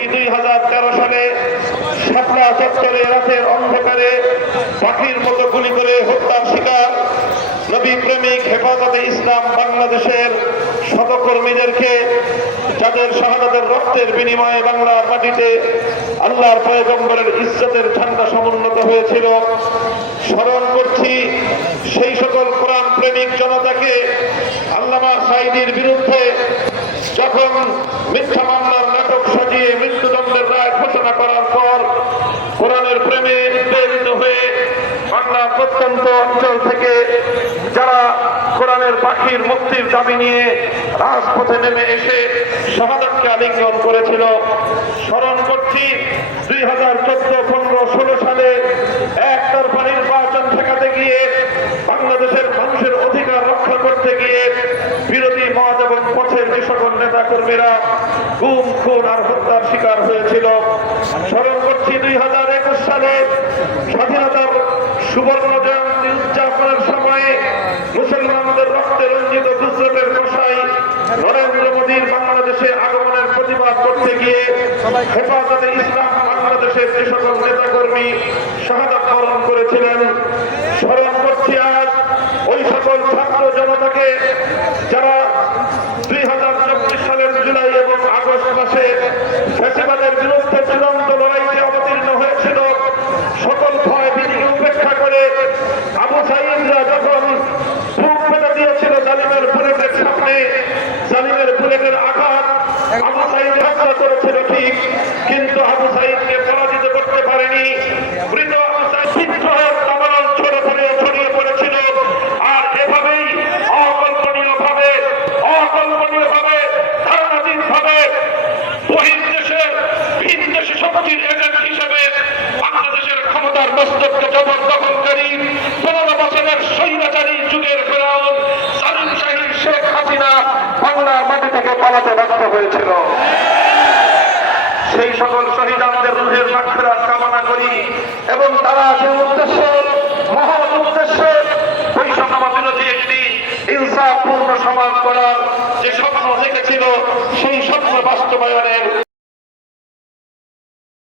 করছি 2013 সালে শাপলা চত্বরে রাতের অন্ধকারে পাখির মতো গুলি করে হত্যার শিকার নবী প্রেমিক হেফাজতে ইসলাম বাংলাদেশের শতকর্মীদেরকে, যাদের শাহাদাতের রক্তের বিনিময়ে বাংলার মাটিতে আল্লাহর পয়গম্বরের ইজ্জতের ঝান্ডা সমুন্নত হয়েছিল, স্মরণ করছি সেই সকল কোরআন প্রেমিক জনতাকে আল্লামা সাঈদীর বিরুদ্ধে যখন মিথ্যা মামলার নাটক সাজিয়ে মৃত্যুদণ্ডের রায় ঘোষণা করার পর কোরআনের প্রেমে প্রেরিত হয়ে বাংলা প্রত্যন্ত অঞ্চল থেকে যারা কোরআনের পাখির মুক্তির দাবি নিয়ে রাজপথে নেমে এসে শাহাদাতকে আলিঙ্গন করেছিল। স্মরণ করছি 2014, 15, 16 সালে একতরফা নির্বাচন ঠেকাতে গিয়ে, বাংলাদেশের মানুষের অধিকার রক্ষা করতে গিয়ে বিরোধী মত এবং পথের যে সকল নেতা কর্মীরা গুম, খুন আর হত্যার শিকার হয়েছিল। স্মরণ করছি 2021 সালে স্বাধীনতার সুবর্ণ জয়ন্তী উদযাপনের সময়ে মুসলমানদের রক্তে রঞ্জিত গুজরাটের কসাই নরেন্দ্র মোদীর বাংলাদেশে আগমনের প্রতিবাদ করতে গিয়ে হেফাজতে ইসলাম বাংলাদেশের যে সকল নেতাকর্মী শাহাদাত বরণ করেছিলেন। স্মরণ করছি আজ ওই সকল ছাত্র জনতাকে যারা 2024 সালের জুলাই এবং আগস্ট মাসে ফ্যাসিবাদের বিরুদ্ধে চূড়ান্ত লড়াইতে অবতীর্ণ হয়েছিল। সকল ভয় ভীতিকে উপেক্ষা করে আবু সাঈদরা যখন বুক পেতে দিয়েছিল জালিমের বুলেটের সামনে, জালিমের বুলেটের আঘাত আবু সাঈদ হত্যা করেছিল ঠিক, কিন্তু আবু সাঈদকে পরাজিত করতে পারেনি। মৃত আবু সাঈদ বিদ্রোহের দাবানল ছড়িয়ে পড়েছিল। আর এভাবেই অকল্পনীয়ভাবে ধারণাতীতভাবে বহির্দেশে ভিন দেশে শক্তির এজেন্ট হিসেবে বাংলাদেশের ক্ষমতার মস্তককে জবরদখলকারী 15 বছরের স্বৈরাচারী যুগের ফেরাউন জালিম শাহী শেখ হাসিনা বাংলার মাটি থেকে পালাতে বাধ্য হয়েছিল। সেই সকল শহীদদের রুহের মাগফিরাত কামনা করি এবং তারা সেই উদ্দেশ্যে, মহৎ উদ্দেশ্যে বৈষম্য বিরোধী একটি ইনসাফপূর্ণ সমাজ গড়ার যে স্বপ্ন দেখেছিল, সেই স্বপ্ন বাস্তবায়নের